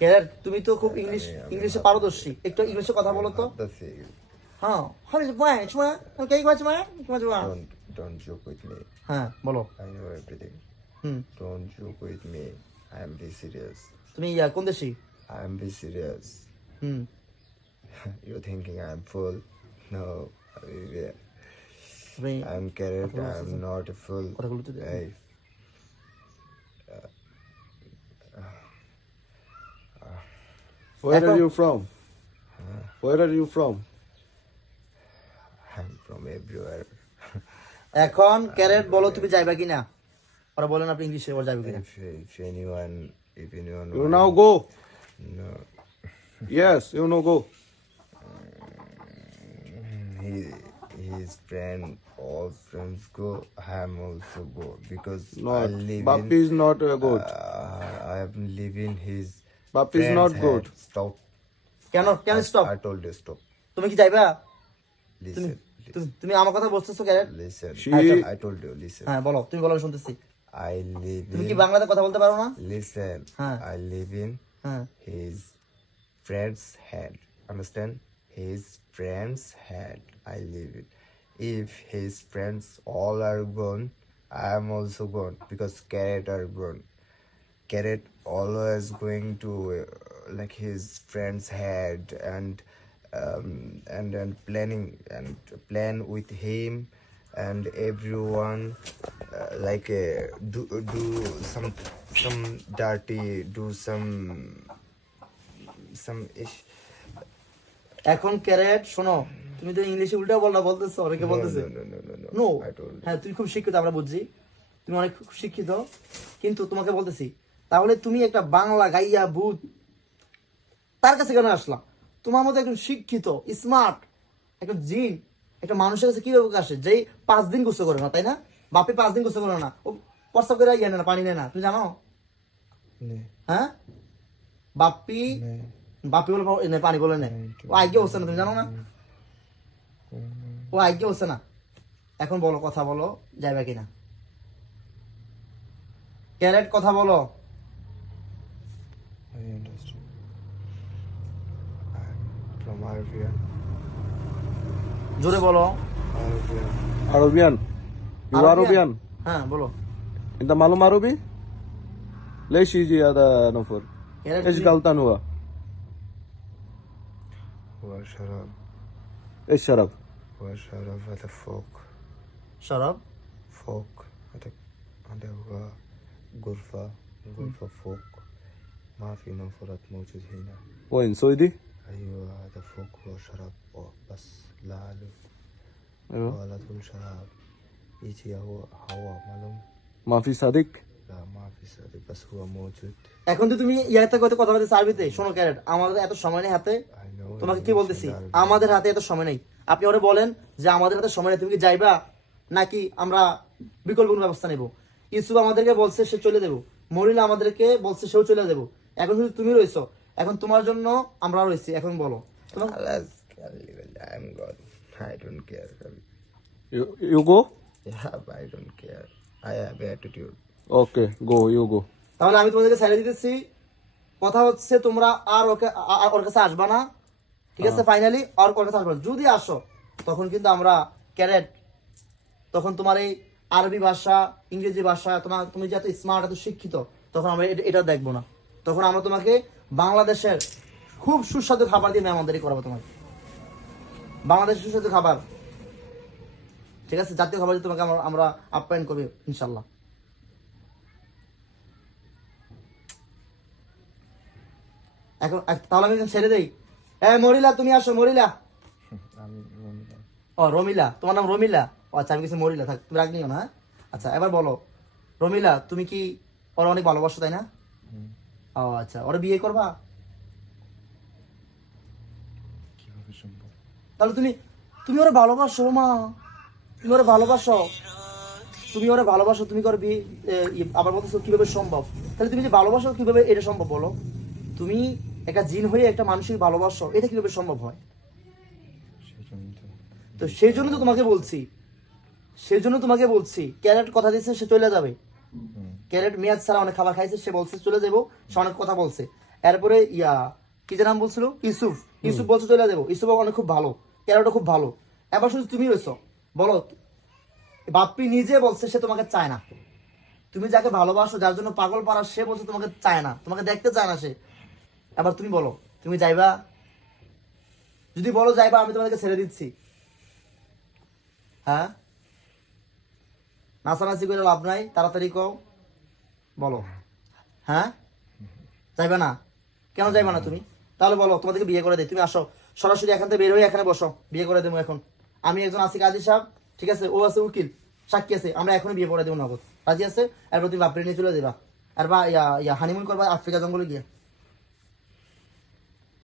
Carat তুমি তো খুব ইংলিশে পারদর্শী, একটু ইংলিশে কথা বলো তো। হ্যাঁ, Don't joke with me. হ্যাঁ বলো। I know everything. Hmm, Don't joke with me. I am be serious. তুমি কোন দেশি? I am be serious. Hmm, You're thinking I am full? No. Yeah. তুমি I am carrot. I am not a fool. কথাগুলো তো Hey. Where are you from? Where are you from? I'm from everywhere. এখন carat বলো তুমি যাইবা কিনা, ওরা বলেন আপনি ইংলিশে ওরা যাবে কিনা। If anyone You now go. no, Yes, you know go. his friend, all friends go. I am also go because I Not. live Bappi is not good. I am living his. Bappi is friend's not hand. good. Stop. কেন কেন stop? I told you stop. তুমি কি যাইবা? Listen. তুমি আমার কথা বলতেছো carat? Listen. She- I told you. Listen. হ্যাঁ বলো, তুমি বলো আমি শুনতেছি। I live তুমি কি in. বাংলাতে কথা বলতে পারো না? Listen. Huh. I live in হ্যাঁ, his friend's head. Understand? His friend's head. I live it. If his friends all are gone, I am also gone because carrot are gone. Carrot always going to like his friend's head and planning and plan with him and everyone like do some dirty do some ish. এখন carrot শোনো, তুমি তো ইংলিশে উল্টা বলতেছো, অনেকে বলতেছে No. No. I told you. হ্যাঁ তুমি খুব শিক্ষিত, আমরা বুঝছি তুমি অনেক খুব শিক্ষিত, কিন্তু তোমাকে বলতেছি তাহলে তুমি একটা বাংলা গাইয়া ভূত তার কাছে কেন আসলা? তোমার মতো একজন শিক্ষিত স্মার্ট একটা জিন একটা মানুষের কাছে কিভাবে আসে যে 5 দিন গোসল করে না, তাই না? বাপি 5 দিন গোসল করে না, ও প্রস্তাব করে ইয়ে না, পানি নেয় না, তুমি জানো? হ্যাঁ বাপি বাপি বলে পানি বলে নেয়, ও আজ্ঞা হচ্ছে না, তুমি জানো না? ও আজ্ঞা হচ্ছে না। এখন বলো, কথা বলো, যাইবা কিনা? ক্যারেট কথা বলো। I understand. I'm from Arabia. জোরে বলো। Arabia. Arabian. You Arabian? হ্যাঁ বলো। انت معلوم عربي؟ ليش يجي هذا نفر؟ ক্যারেট ايش غلطان هو؟ هو شراب. ايش شرب؟ هو شراب هذا فوق শরাব فوق هذا هو غرفة فوق ما في نفرات موجود هنا. وين سعودي؟ أيوة هذا فوق هو شراب بس لا له ايوه ولا طول شراب يجي هو هوا معلوم. ما في صديق؟ لا ما في صديق بس هو موجود. এখন তো তুমি ইয়াতে কথা বলতে আরবিতে। শোনো ক্যারেট, আমাদের এত সময় নেই হাতে, I know. তোমাকে কি বলতেছি, আমাদের হাতে এত সময় নেই। আপনি ওরা বলেন যে আমাদের হাতে সময় নেই, তুমি কি যাইবা নাকি আমরা বিকল্প কোনো ব্যবস্থা নেব? ইউসুফ আমাদেরকে বলছে সে চলে দেবো, মরিলা আমাদেরকে বলছে সেও চলে যাবো, এখন শুধু তুমি রয়েছো, এখন তোমার জন্য আমরা রয়েছি। এখন বলো তোমার I'm God. I don't care. You go? Yeah, but I don't care. I have attitude. Okay, go, you go. তাহলে আমি তোমাদেরকে ছেড়ে দিতেছি। কথা হচ্ছে তোমরা আর ওর কাছে আসবা না, ঠিক আছে? ফাইনালি আর ওর কাছে আসবা না। যদি আসো তখন কিন্তু আমরা ক্যারেট, তখন তোমার এই আরবি ভাষা ইংরেজি ভাষা তুমি যে এত স্মার্ট এত শিক্ষিত, তখন আমরা এটা দেখবো না। তখন আমরা তোমাকে বাংলাদেশের খুব সুস্বাদু খাবার দিয়ে মেহমানদারি করাবো তোমাকে, বাংলাদেশের সুস্বাদু খাবার, ঠিক আছে? জাতীয় খাবার দিয়ে তোমাকে আমরা আপ্যায়ন করবো ইনশাল্লাহ। এখন তাহলে আমি ছেড়ে দেই। মরিলা তুমি আসো, মরিলা। ও রমিলা, তোমার নাম রমিলা? ও আচ্ছা, আমি কিছু মরিলা, থাক, তুমি রাগ নিও না। আচ্ছা এবার বলো রমিলা, তুমি কি ওরা অনেক ভালোবাসো, তাই না? ও আচ্ছা, ওরা বিয়ে করবা? কিভাবে সম্ভব? তাহলে তুমি ওরা ভালোবাসো মা, তুমি ওরা ভালোবাসো, তুমি করে বিয়ে আবার বলতেছো কিভাবে সম্ভব? তাহলে তুমি যে ভালোবাসো কিভাবে এটা সম্ভব বলো? তুমি একটা জিন হয়ে একটা মানুষকে ভালোবাসো, এটা কিভাবে সম্ভব হয়? তো সেই জন্য তো তোমাকে বলছি ক্যারেট কথা দিচ্ছে সে চলে যাবে। ক্যারেট মেয়াদ ছাড়া অনেক খাবার খাইছে, সে বলছে চলে যাবো, সে অনেক কথা বলছে। এরপরে কি যে নাম বলছিল, ইউসুফ। ইউসুফ বলছে চলে দেবো, ইউসুফ অনেক খুব ভালো, ক্যারেক্টার খুব ভালো। এবার শুধু তুমি রয়েছো, বলো। বাপ্পি নিজে বলছে সে তোমাকে চায় না। তুমি যাকে ভালোবাসো, যার জন্য পাগল পাড়া, সে বলছে তোমাকে চায় না, তোমাকে দেখতে চায় না সে। এবার তুমি বলো, তুমি যাইবা? যদি বলো যাইবা, আমি তোমাদেরকে ছেড়ে দিচ্ছি। হ্যাঁ, নাচানাচি করে লাভ নাই, তাড়াতাড়ি কও, বলো। হ্যাঁ, যাইবা না? কেন যাইবা না তুমি? তাহলে বলো, তোমাদেরকে বিয়ে করে দেয়। তুমি আসো সরাসরি এখান থেকে বের হয়ে এখানে বসো, বিয়ে করে দেবো এখন। আমি একজন আছি কাজী সাহেব, ঠিক আছে, ও আছে উকিল, সাক্ষী আছে, আমরা এখনই বিয়ে করে দেবো নগদ। রাজি আছে? এরপর তুমি বাপরে নিয়ে চলে যাবা, আর বা হানিমুন করবা আফ্রিকা জঙ্গলে গিয়ে।